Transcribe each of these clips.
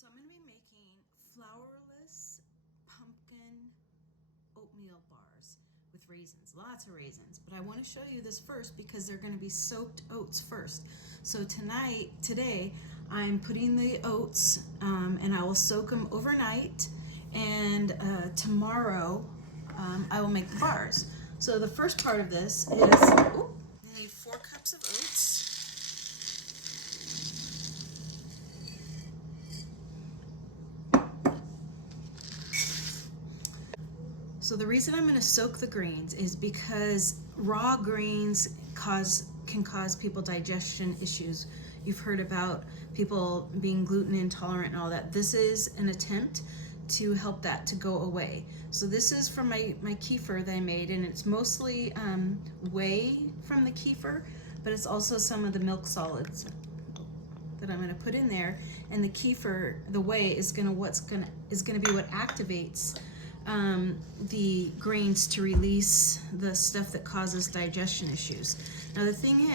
So I'm going to be making flourless pumpkin oatmeal bars with raisins, lots of raisins. But I want to show you this first because they're going to be soaked oats first. So today, I'm putting the oats and I will soak them overnight, and tomorrow I will make the bars. So the first part of this is, you need 4 cups of oats. So the reason I'm going to soak the grains is because raw grains can cause people digestion issues. You've heard about people being gluten intolerant and all that. This is an attempt to help that to go away. So this is from my kefir that I made, and it's mostly whey from the kefir, but it's also some of the milk solids that I'm going to put in there. And the kefir, the whey, is going to be what activates the grains to release the stuff that causes digestion issues. Now the thing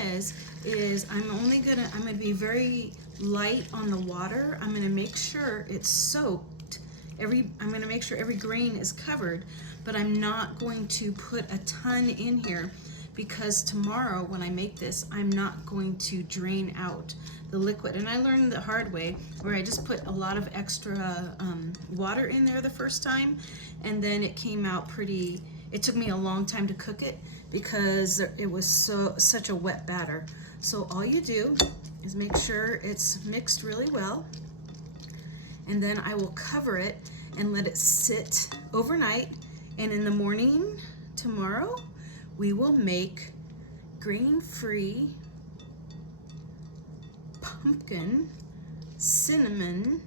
is I'm gonna be very light on the water. I'm gonna make sure it's soaked. I'm gonna make sure every grain is covered, but I'm not going to put a ton in here because tomorrow when I make this, I'm not going to drain out the liquid. And I learned the hard way where I just put a lot of extra water in there the first time, and then it came out it took me a long time to cook it because it was such a wet batter. So all you do is make sure it's mixed really well, and then I will cover it and let it sit overnight, and in the morning tomorrow we will make grain-free pumpkin cinnamon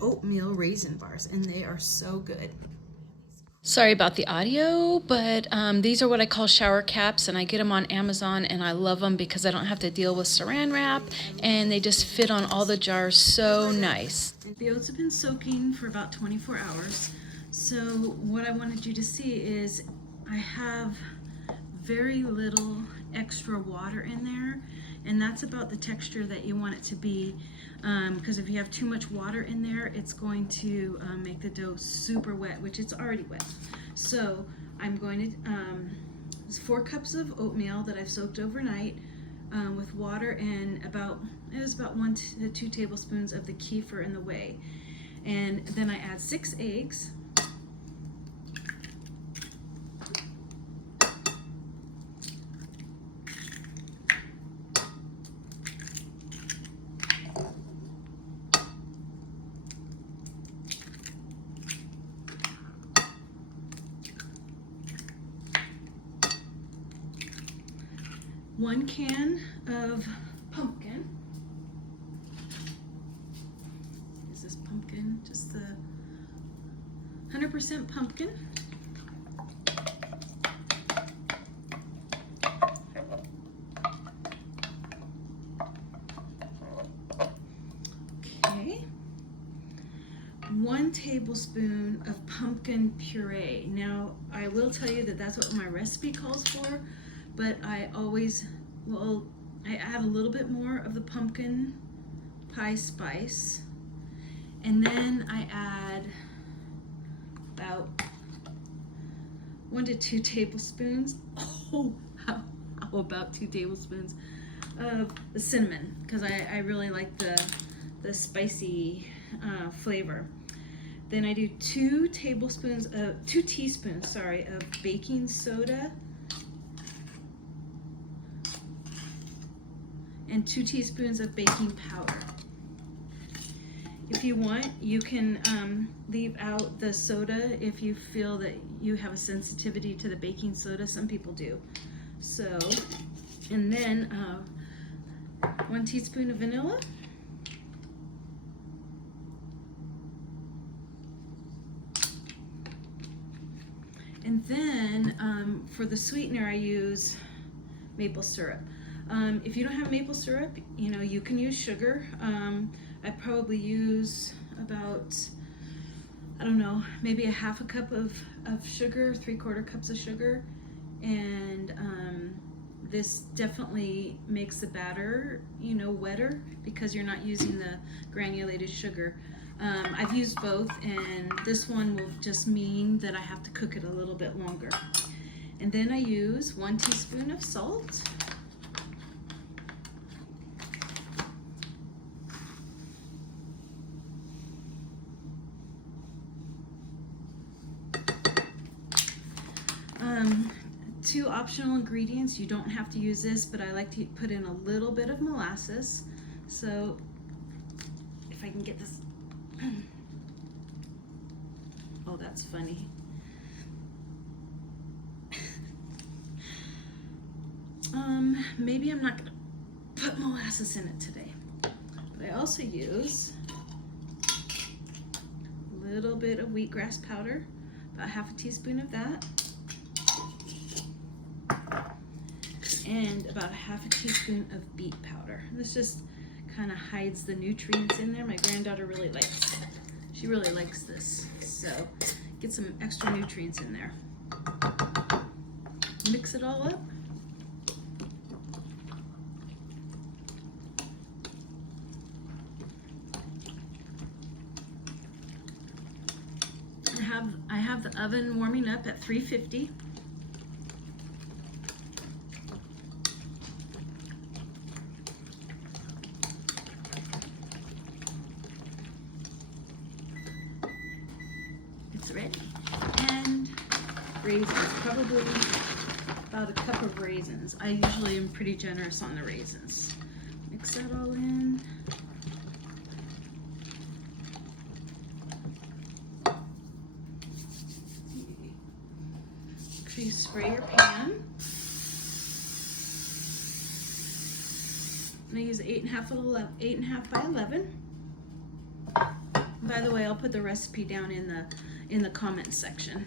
oatmeal raisin bars, and they are so good. Sorry about the audio, but these are what I call shower caps, and I get them on Amazon, and I love them because I don't have to deal with saran wrap, and they just fit on all the jars so nice. The oats have been soaking for about 24 hours. So what I wanted you to see is I have very little extra water in there, and that's about the texture that you want it to be, because if you have too much water in there, it's going to make the dough super wet, which it's already wet. So I'm going to, it's 4 cups of oatmeal that I've soaked overnight with water, and it was about 1 to 2 tablespoons of the kefir and the whey. And then I add 6 eggs. One can of pumpkin. Is this pumpkin? Just the 100% pumpkin. Okay. 1 tablespoon of pumpkin puree. Now, I will tell you that that's what my recipe calls for, but I add a little bit more of the pumpkin pie spice, and then I add about 1 to 2 tablespoons. Oh, how about 2 tablespoons of the cinnamon, because I really like the spicy flavor. Then I do 2 teaspoons of baking soda, and 2 teaspoons of baking powder. If you want, you can leave out the soda if you feel that you have a sensitivity to the baking soda. Some people do. So, and then 1 teaspoon of vanilla. And then for the sweetener, I use maple syrup. If you don't have maple syrup, you can use sugar. I probably use about, I don't know, maybe a half a cup of sugar, 3/4 cups of sugar, and this definitely makes the batter, you know, wetter because you're not using the granulated sugar. I've used both, and this one will just mean that I have to cook it a little bit longer. And then I use 1 teaspoon of salt. Two optional ingredients. You don't have to use this, but I like to put in a little bit of molasses. So if I can get this. Oh, that's funny. Maybe I'm not gonna put molasses in it today. But I also use a little bit of wheatgrass powder, about 1/2 teaspoon of that. And about 1/2 teaspoon of beet powder. This just kind of hides the nutrients in there. My granddaughter really likes this. So get some extra nutrients in there. Mix it all up. I have the oven warming up at 350. It's ready. And raisins, probably about a cup of raisins. I usually am pretty generous on the raisins. Mix that all in. Make sure you spray your pan. And I use 8.5 by 11. By the way, I'll put the recipe down in the comments section.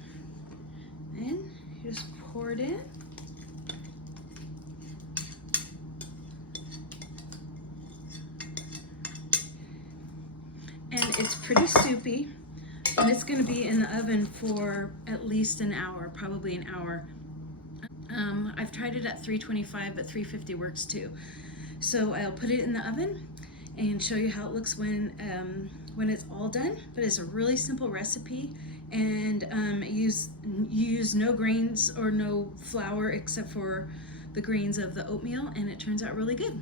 And you just pour it in. And it's pretty soupy, and it's going to be in the oven for at least an hour, probably an hour. I've tried it at 325, but 350 works too. So I'll put it in the oven and show you how it looks when it's all done. But it's a really simple recipe, and you use no grains or no flour except for the grains of the oatmeal, and it turns out really good.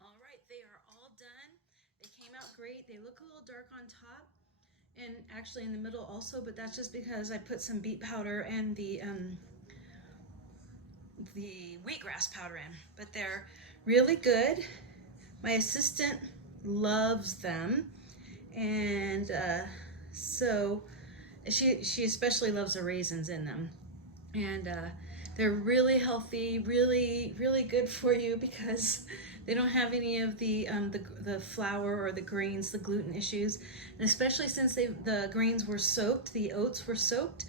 All right, they are all done. They came out great. They look a little dark on top and actually in the middle also, but that's just because I put some beet powder and the wheatgrass powder in. But they're really good. My assistant loves them, and so she especially loves the raisins in them. And they're really healthy, really good for you because they don't have any of the flour or the grains, the gluten issues, and especially since the grains were soaked, the oats were soaked.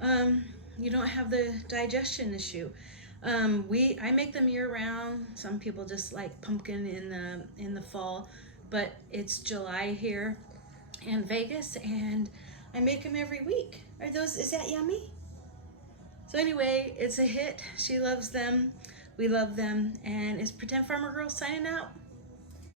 You don't have the digestion issue. I make them year round. Some people just like pumpkin in the fall, but it's July here in Vegas, and I make them every week. Is that yummy? So anyway, it's a hit. She loves them. We love them. And it's Pretend Farmer Girl signing out.